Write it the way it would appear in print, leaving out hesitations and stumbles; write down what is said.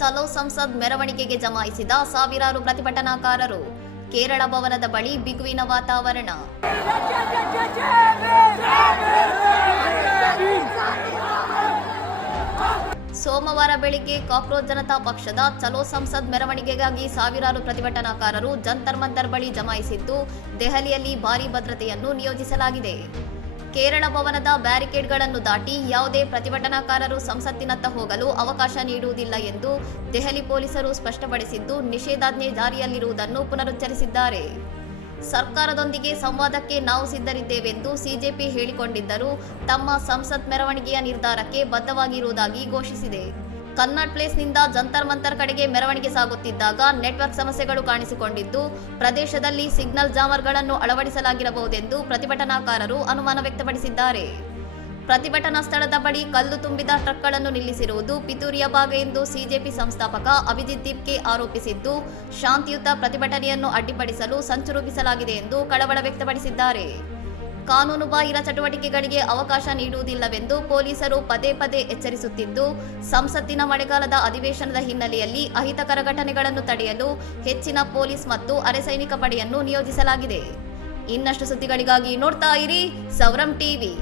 ಚಲೋ ಸಂಸದ್ ಮೆರವಣಿಗೆಗೆ ಜಮಾಯಿಸಿದ ಸಾವಿರಾರು ಪ್ರತಿಭಟನಾಕಾರರು. ಕೇರಳ ಭವನದ ಬಳಿ ಬಿಗುವಿನ ವಾತಾವರಣ. ಸೋಮವಾರ ಬೆಳಿಗ್ಗೆ ಕಾಕ್ರೋಚ್ ಜನತಾ ಪಕ್ಷದ ಚಲೋ ಸಂಸದ್ ಮೆರವಣಿಗೆಗಾಗಿ ಸಾವಿರಾರು ಪ್ರತಿಭಟನಾಕಾರರು ಜಂತರ್ ಮಂತರ್ ಬಳಿ ಜಮಾಯಿಸಿದ್ದು, ದೆಹಲಿಯಲ್ಲಿ ಭಾರೀ ಭದ್ರತೆಯನ್ನು ನಿಯೋಜಿಸಲಾಗಿದೆ. ಕೇರಳ ಭವನದ ಬ್ಯಾರಿಕೇಡ್ಗಳನ್ನು ದಾಟಿ ಯಾವುದೇ ಪ್ರತಿಭಟನಾಕಾರರು ಸಂಸತ್ತಿನತ್ತ ಹೋಗಲು ಅವಕಾಶ ನೀಡುವುದಿಲ್ಲ ಎಂದು ದೆಹಲಿ ಪೊಲೀಸರು ಸ್ಪಷ್ಟಪಡಿಸಿದ್ದು, ನಿಷೇಧಾಜ್ಞೆ ಜಾರಿಯಲ್ಲಿರುವುದನ್ನು ಪುನರುಚ್ಚರಿಸಿದ್ದಾರೆ. ಸರ್ಕಾರದೊಂದಿಗೆ ಸಂವಾದಕ್ಕೆ ನಾವು ಸಿದ್ಧರಿದ್ದೇವೆಂದು ಸಿಜೆಪಿ ಹೇಳಿಕೊಂಡಿದ್ದರೂ ತಮ್ಮ ಸಂಸತ್ ಮೆರವಣಿಗೆಯ ನಿರ್ಧಾರಕ್ಕೆ ಬದ್ಧವಾಗಿರುವುದಾಗಿ ಘೋಷಿಸಿದೆ. ಕನ್ನಾಟ್ ಪ್ಲೇಸ್ನಿಂದ ಜಂತರ್ ಮಂತರ್ ಕಡೆಗೆ ಮೆರವಣಿಗೆ ಸಾಗುತ್ತಿದ್ದಾಗ ನೆಟ್ವರ್ಕ್ ಸಮಸ್ಯೆಗಳು ಕಾಣಿಸಿಕೊಂಡಿದ್ದು, ಪ್ರದೇಶದಲ್ಲಿ ಸಿಗ್ನಲ್ ಜಾಮರ್ಗಳನ್ನು ಅಳವಡಿಸಲಾಗಿರಬಹುದೆಂದು ಪ್ರತಿಭಟನಾಕಾರರು ಅನುಮಾನ ವ್ಯಕ್ತಪಡಿಸಿದ್ದಾರೆ. ಪ್ರತಿಭಟನಾ ಸ್ಥಳದ ಬಳಿ ಕಲ್ಲು ತುಂಬಿದ ಟ್ರಕ್ಗಳನ್ನು ನಿಲ್ಲಿಸಿರುವುದು ಪಿತೂರಿಯ ಭಾಗ ಎಂದು ಸಿಜೆಪಿ ಸಂಸ್ಥಾಪಕ ಅಭಿಜಿತ್ ದೀಪ್ಗೆ ಆರೋಪಿಸಿದ್ದು, ಶಾಂತಿಯುತ ಪ್ರತಿಭಟನೆಯನ್ನು ಅಡ್ಡಿಪಡಿಸಲು ಸಂಚು ರೂಪಿಸಲಾಗಿದೆ ಎಂದು ಕಳವಳ ವ್ಯಕ್ತಪಡಿಸಿದ್ದಾರೆ. ಕಾನೂನುಬಾಹಿರ ಚಟುವಟಿಕೆಗಳಿಗೆ ಅವಕಾಶ ನೀಡುವುದಿಲ್ಲವೆಂದು ಪೊಲೀಸರು ಪದೇ ಪದೇ ಎಚ್ಚರಿಸುತ್ತಿದ್ದು, ಸಂಸತ್ತಿನ ಮಳೆಗಾಲದ ಅಧಿವೇಶನದ ಹಿನ್ನೆಲೆಯಲ್ಲಿ ಅಹಿತಕರ ಘಟನೆಗಳನ್ನು ತಡೆಯಲು ಹೆಚ್ಚಿನ ಪೊಲೀಸ್ ಮತ್ತು ಅರೆಸೈನಿಕ ಪಡೆಯನ್ನು ನಿಯೋಜಿಸಲಾಗಿದೆ. ಇನ್ನಷ್ಟು ಸುದ್ದಿಗಳಿಗಾಗಿ ನೋಡ್ತಾ ಇರಿ ಸೌರಂ ಟಿವಿ.